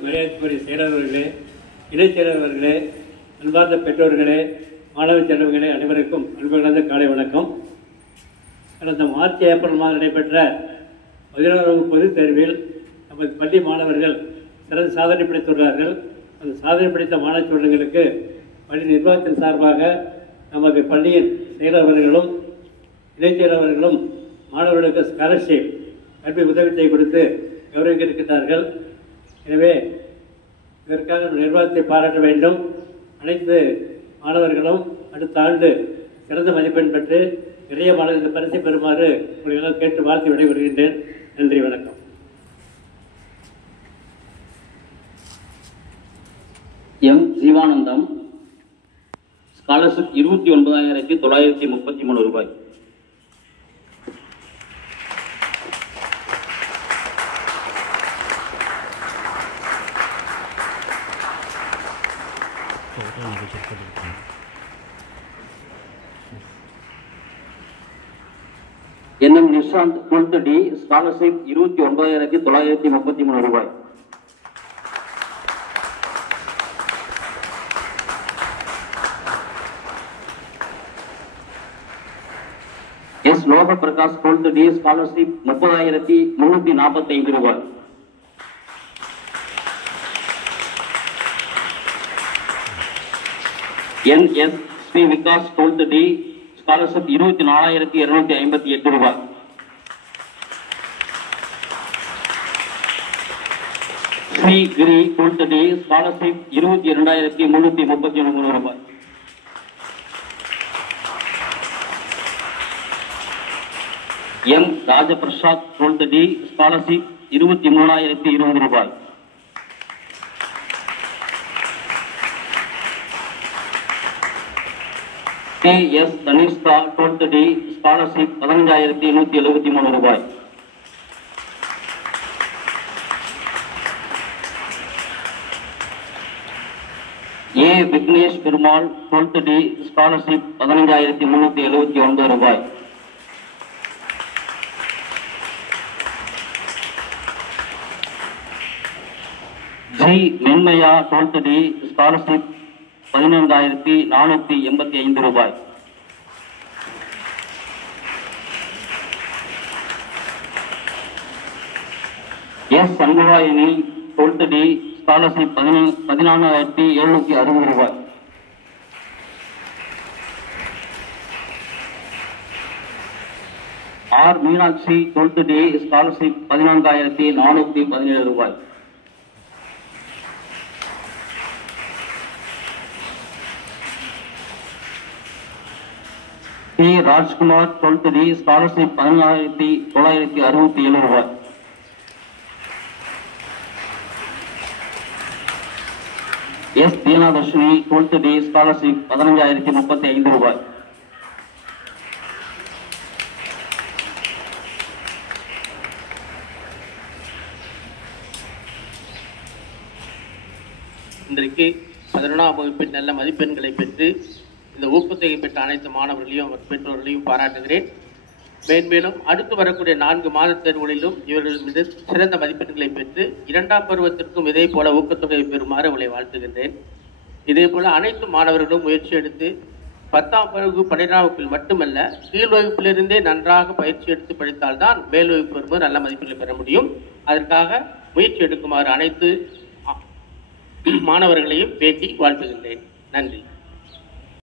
மரியாதைக்குரிய செயலாளர்களே, இணைச் செயலாளர்களே, அன்பார்ந்த பெற்றோர்களே, மாணவ செல்வங்களே, அனைவருக்கும் அன்பு கலந்த காலை வணக்கம். கடந்த மார்ச் ஏப்ரல் மாதம் நடைபெற்ற 11ஆம் வகுப்பு பொதுத் தேர்வில் நமது பள்ளி மாணவர்கள் சிறந்த சாதனை படைத்துள்ளார்கள். அந்த சாதனை படைத்த மாணவ செல்வங்களுக்கு பள்ளி நிர்வாகத்தின் சார்பாக நமது பள்ளியின் செயலாளர்களும் இணைச் செயலாளர்களும் மாணவர்களுக்கு ஸ்காலர்ஷிப் கல்வி உதவித்தொகை கொடுத்து கௌரவிக்க இருக்கின்றார்கள். எனவே இதற்காக நிர்வாகத்தை பாராட்ட வேண்டும். அனைத்து மாணவர்களும் அடுத்த ஆண்டு சிறந்த மதிப்பெண் பெற்று நிறைய மாணவர்கள் பரிசை பெறுமாறு உங்களெல்லாம் கேட்டு வாழ்த்து விடைபெறுகின்றேன். நன்றி, வணக்கம். எம் ஜீவானந்தம், ஸ்காலர்ஷிப் 29,933 ரூபாய். என்.எம். நிஷாந்த் 12th D, ஸ்காலர்ஷிப் 29,933 ரூபாய். எஸ். லோக பிரகாஷ் 12th D, ஸ்காலர்ஷிப் 30,345 ரூபாய். N. S. Shri Vikas 12th D, scholarship 24,258 ரூபாய். ஸ்ரீ கிரி 12th D, ஸ்காலர்ஷிப் 22,333 ரூபாய். எம். ராஜபிரசாத் 12th D, ஸ்காலர்ஷிப் 23,020 ரூபாய். K. S. Tanishka 12th D, scholarship 15,173 ரூபாய். A. Vignesh Perumal 12th D, scholarship 15,379 ரூபாய். ஜி. மென்மையா 12th D, scholarship 15,485 ரூபாய். S. சண்முகாயினி 12th D, scholarship 14,760 ரூபாய். R. Meenakshi 12th D, scholarship 14,417 ரூபாய். D. Rajkumar 12th D, scholarship 14,967 ரூபாய். S. தீனாதர்ஷினி 12th D, scholarship 15,035 ரூபாய். இன்றைக்கு 11ஆம் வகுப்பில் நல்ல மதிப்பெண்களை பெற்று இந்த ஊக்கத்தொகை பெற்ற அனைத்து மாணவர்களையும் பெற்றோர்களையும் பாராட்டுகிறேன். மேன்மேலும் அடுத்து வரக்கூடிய 4 மாத தேர்வுகளிலும் இவர்கள் மீது சிறந்த மதிப்பெண்களை பெற்று 2ஆம் பருவத்திற்கும் இதே போல ஊக்கத்தொகையை பெறுமாறு அவளை வாழ்த்துகின்றேன். இதே போல அனைத்து மாணவர்களும் முயற்சி எடுத்து 10ஆம் வகுப்பு 12ஆம் வகுப்பில் மட்டுமல்ல, கீழ் வகுப்பிலிருந்தே நன்றாக பயிற்சி எடுத்து படித்தால்தான் மேல் வகுப்பு வரும்போது நல்ல மதிப்பெண்களை பெற முடியும். அதற்காக முயற்சி எடுக்குமாறு அனைத்து மாணவர்களையும் வேண்டி வாழ்த்துகின்றேன். நன்றி.